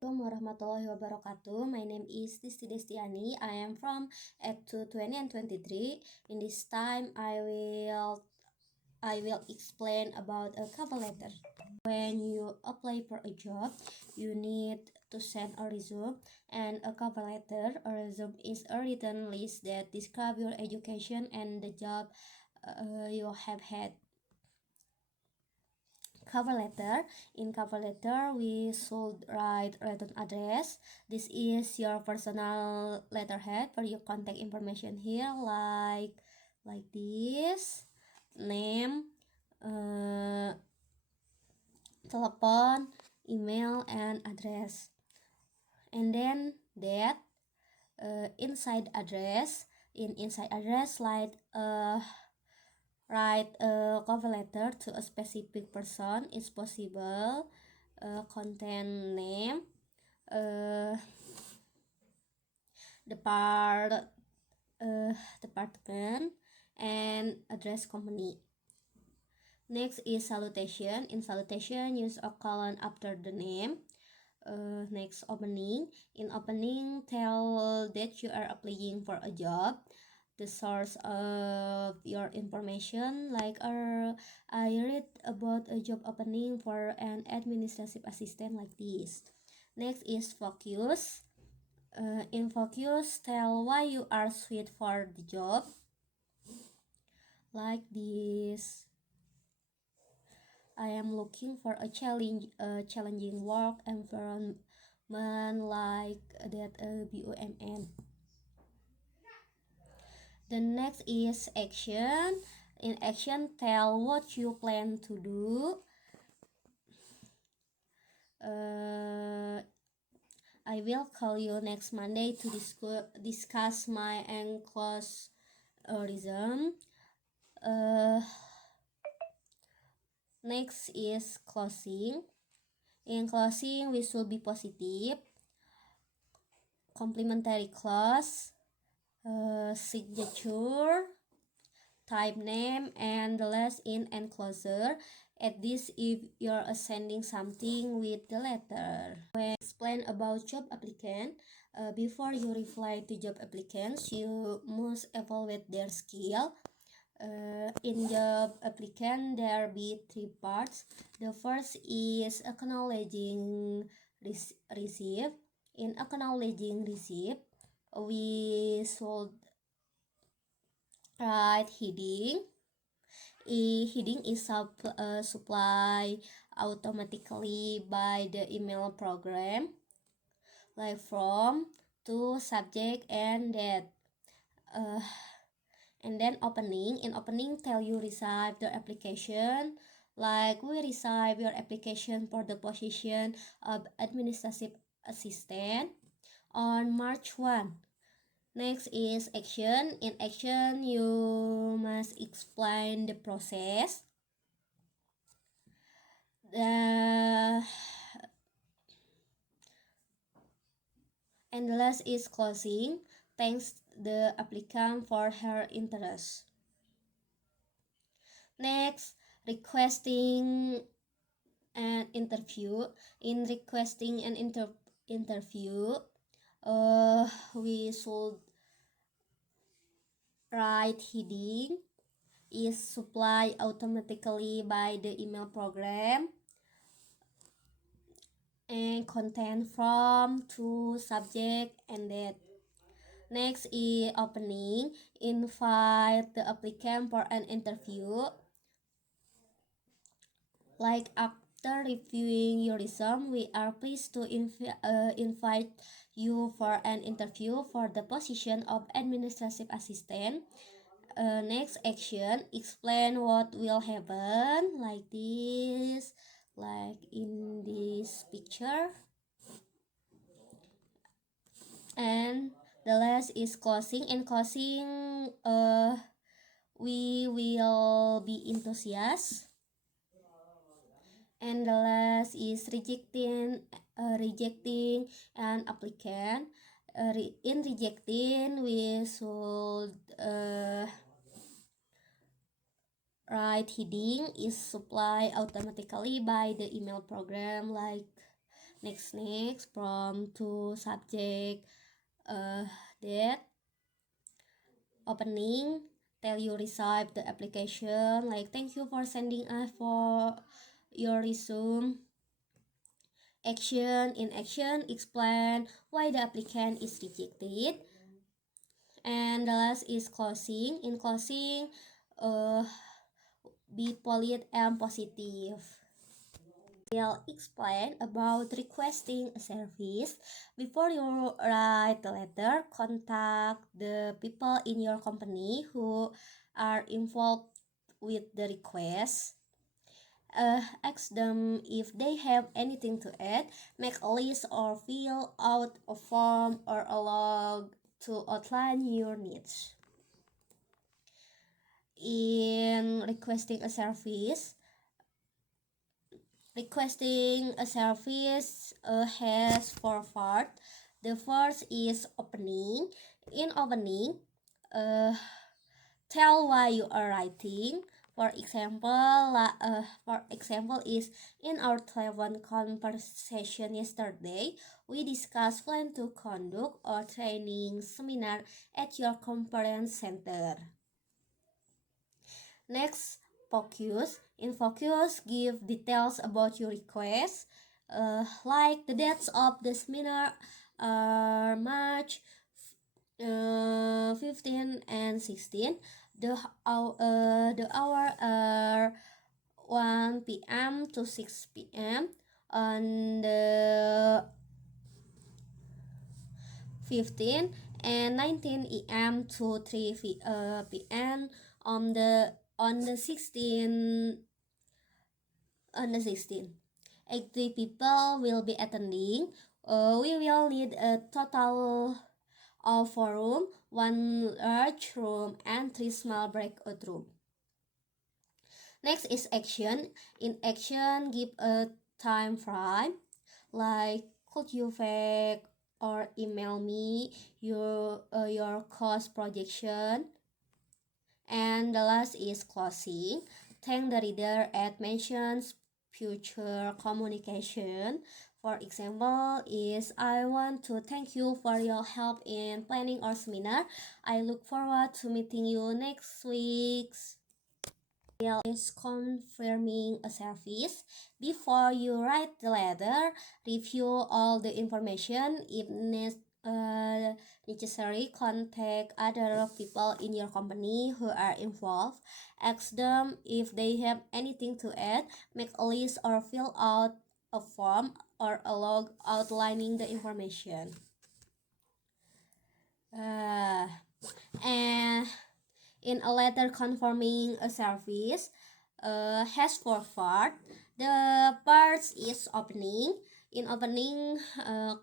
Assalamualaikum warahmatullahi wabarakatuh. My name is Tisti Destiani. I am from Act 2 20 and 23. In this time, I will explain about a cover letter. When you apply for a job, you need to send a resume and a cover letter. A resume is a written list that describes your education and the job you have had. Cover letter. In cover letter, we should write return address. This is your personal letterhead for your contact information here, like this, name, telepon, email, and address. And then that inside address. In inside address, like write a cover letter to a specific person is possible. Content name, department, and address company. Next is salutation. In salutation, use a colon after the name. Next, opening. In opening, tell that you are applying for a job. The source of your information, like I read about a job opening for an administrative assistant, like this. Next is focus. In focus, tell why you are suited for the job, like this. I am looking for a challenging work environment like that BUMN. The next is action. In action, tell what you plan to do. I will call you next Monday to discuss my enclosed resume. Next is closing. In closing, we should be positive. Complimentary clause, signature, type name, and the last in enclosure. Add this if you're sending something with the letter. When explain about job applicant, before you reply to job applicants, you must evaluate their skill. In job applicant, there be three parts. The first is acknowledging receive. In acknowledging receive, we should write heading. Heading is supplied automatically by the email program, like from, to, subject, and that. And then opening. In opening, tell you receive the application, like we receive your application for the position of administrative assistant on March 1. Next is action. In action, you must explain the process. And the last is closing. Thanks the applicant for her interest. Next, requesting an interview. In requesting an interview, we should write heading is supplied automatically by the email program, and content from, to, subject, and that. Next is opening. Invite the applicant for an interview, like after reviewing your resume, we are pleased to invite you for an interview for the position of administrative assistant. Next action, explain what will happen, like this, like in this picture. And the last is closing. In closing, we will be enthusiastic. And the last is rejecting an applicant. In rejecting, we should write heading is supplied automatically by the email program, like Next from to subject that opening, tell you receive the application, like thank you for sending us for your resume. Action, in action, explain why the applicant is rejected. And the last is closing. In closing, be polite and positive. We'll explain about requesting a service. Before you write the letter, contact the people in your company who are involved with the request. Ask them if they have anything to add. Make a list or fill out a form or a log to outline your needs. In requesting a service, has four parts. The first is opening. In opening, tell why you are writing. For example, is in our telephone conversation yesterday, we discussed plan to conduct a training seminar at your conference center. Next, focus. In focus, give details about your request, like the dates of the seminar are March 15 and 16. The hour are 1 p.m. to 6 p.m. on the 15 and 19 a.m. to 3 p.m. on the 16. 80 people will be attending. We will need a total of 4 rooms, 1 large room, and 3 small breakout rooms. Next is action. In action, give a time frame, like could you fax or email me your cost projection. And the last is closing. Thank the reader and mentions future communication. For example, is I want to thank you for your help in planning our seminar. I look forward to meeting you next week. Is confirming a service. Before you write the letter, review all the information. If necessary, contact other people in your company who are involved. Ask them if they have anything to add. Make a list or fill out a form or a log outlining the information. And in a letter confirming a service, has 4 parts. The parts is opening. In opening,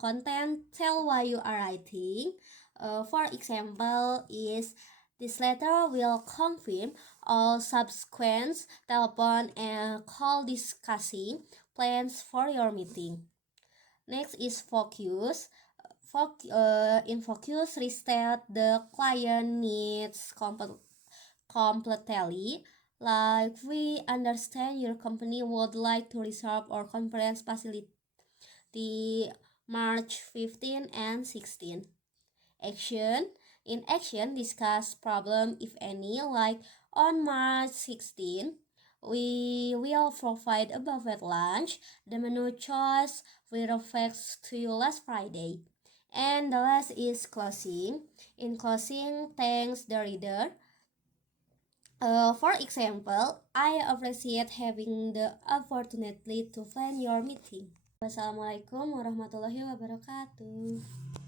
content, tell why you are writing. For example, is this letter will confirm all subsequent telephone and call discussing plans for your meeting. Next is focus. In focus, restate the client needs completely. Like, we understand your company would like to reserve our conference facility March 15 and 16. Action. In action, discuss problem if any, like on March 16. We will provide a buffet lunch. The menu choice we reflects to you last Friday. And the last is closing. In closing, thanks the reader. For example, I appreciate having the opportunity to plan your meeting. Wassalamualaikum warahmatullahi wabarakatuh.